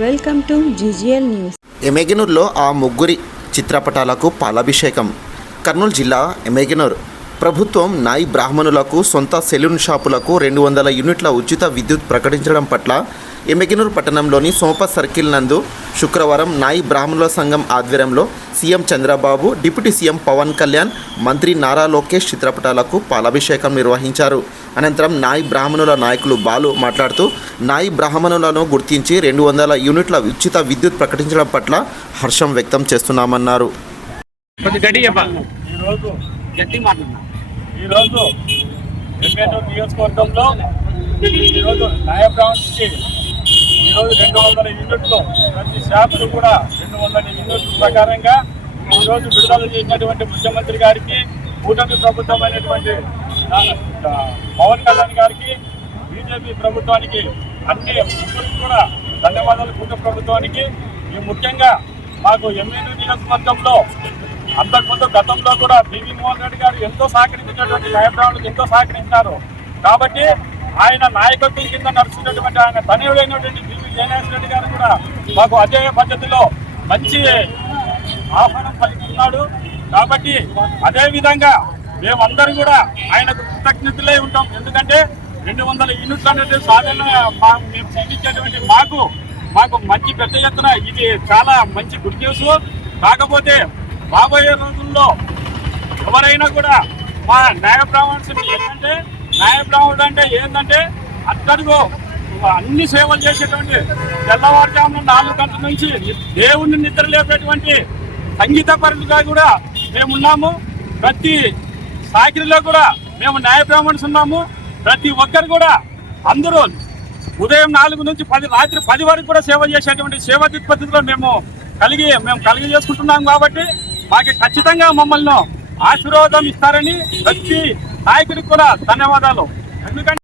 Welcome to GGL news. ఎమ్మెగనూరులో ఆ ముగ్గురి చిత్రపటాలకు పాలాభిషేకం. కర్నూలు జిల్లా ఎమ్మెగనూరు ప్రభుత్వం నాయి బ్రాహ్మణులకు సొంత సెలూన్ షాపులకు 200 యూనిట్ల ఉచిత విద్యుత్ ప్రకటించడం పట్ల ఎమ్మెగనూరు పట్టణంలోని సోంప సర్కిల్ నందు శుక్రవారం నాయి బ్రాహ్మణుల సంఘం ఆధ్వర్యంలో CM Chandrababu, deputy CM Pavan Kalyan, మంత్రి నారా లోకేష్ చిత్రపటాలకు పాలాభిషేకం నిర్వహించారు. అనంతరం నాయి బ్రాహ్మణుల నాయకులు బాలు మాట్లాడుతూ నాయి బ్రాహ్మణులను గుర్తించి 200 యూనిట్ల ఉచిత విద్యుత్ ప్రకటించడం పట్ల హర్షం వ్యక్తం చేస్తున్నామన్నారు. ఈరోజు ఎమ్మెగనూరు నియోజకవర్గంలో ఈరోజు నాయ బ్రాహ్మణ్స్కి ఈరోజు 200 యూనిట్లు ప్రతి షాపులు కూడా 200 యూనిట్ల ప్రకారంగా ఈరోజు విడుదల చేసినటువంటి ముఖ్యమంత్రి గారికి, కూటమి ప్రభుత్వమైనటువంటి పవన్ కళ్యాణ్ గారికి, బీజేపీ ప్రభుత్వానికి అన్ని ముగ్గురికి కూడా ధన్యవాదాలు. కూటమి ప్రభుత్వానికి ఈ ముఖ్యంగా మాకు ఎమ్మెగనూరు నియోజకవర్గంలో అంతకుముందు గతంలో కూడా పివి మోహన్ రెడ్డి గారు ఎంతో సహకరించినటువంటి న్యాయ బ్రాహ్మణులకు ఎంతో సహకరించినారు. కాబట్టి ఆయన నాయకత్వం కింద నడుస్తున్నటువంటి ఆయన తనయుడైనటువంటి పివి జయనాథ్ రెడ్డి గారు కూడా మాకు అదే పద్ధతిలో మంచి ఆహ్వానం పలుకుతున్నాడు. కాబట్టి అదేవిధంగా మేమందరూ కూడా ఆయనకు కృతజ్ఞతలే ఉంటాం. ఎందుకంటే 200 యూనిట్లు అనేది సాధారణంగా మేము చెల్లించేటువంటి మాకు మంచి పెద్ద ఎత్తున ఇది చాలా మంచి గుడ్ న్యూస్. కాకపోతే రాబోయే రోజుల్లో ఎవరైనా కూడా మా న్యాయ బ్రాహ్మణ్స్ ఏంటంటే, న్యాయ బ్రాహ్మణుడు అంటే ఏంటంటే అక్కడికో అన్ని సేవలు చేసేటువంటి తెల్లవారుజామున 4 గంటల నుంచి దేవుణ్ణి నిద్ర లేపేటువంటి సంగీత పరులుగా కూడా మేమున్నాము. ప్రతి సాకిరిలో కూడా మేము న్యాయ బ్రాహ్మణ్స్ ఉన్నాము. ప్రతి ఒక్కరు కూడా అందరూ ఉదయం 4 నుంచి రాత్రి 10 వరకు కూడా సేవ చేసేటువంటి సేవా పద్ధతిలో మేము కలిగి చేసుకుంటున్నాం. కాబట్టి మాకు ఖచ్చితంగా మమ్మల్ని ఆశీర్వాదం ఇస్తారని ప్రతి నాయకుడికి కూడా ధన్యవాదాలు. ఎందుకంటే